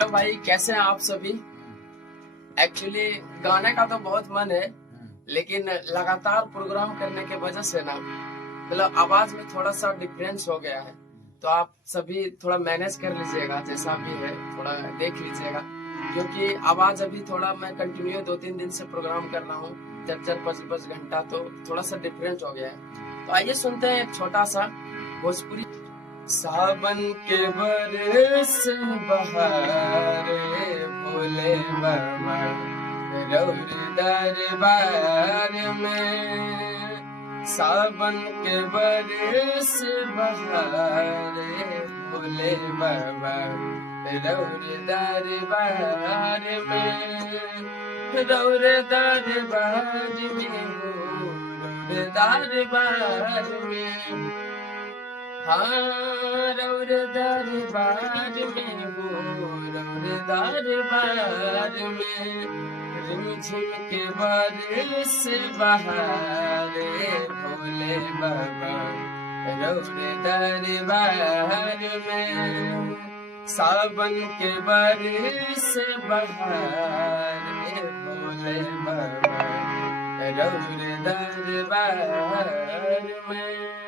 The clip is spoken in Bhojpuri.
तो भाई कैसे हैं आप सभी। एक्चुअली गाने का तो बहुत मन है, लेकिन लगातार प्रोग्राम करने के वजह से ना मतलब आवाज में थोड़ा सा डिफरेंस हो गया है। तो आप सभी थोड़ा मैनेज कर लीजिएगा, जैसा भी है थोड़ा देख लीजिएगा, क्योंकि आवाज अभी थोड़ा मैं कंटिन्यू 2-3 दिन से प्रोग्राम कर रहा हूँ, 4-4 5-5 घंटा, तो थोड़ा सा डिफरेंट हो गया है। तो आइए सुनते हैं एक छोटा सा भोजपुरी। सावन के बरस बहारे भोले बाबा रौर दरबार में। सावन के बरस बहारे भोले बाबा रौर दरबार में। रौर दरबार में हो, रौर दरबार में। हाँ रौर दरबार में हो, रौर दरबार में। रिमझिम के बारिश बहारे भोले बाबा रौर दरबार में। सावन के बारिश बहारे भोले बाबा रौर दरबार में।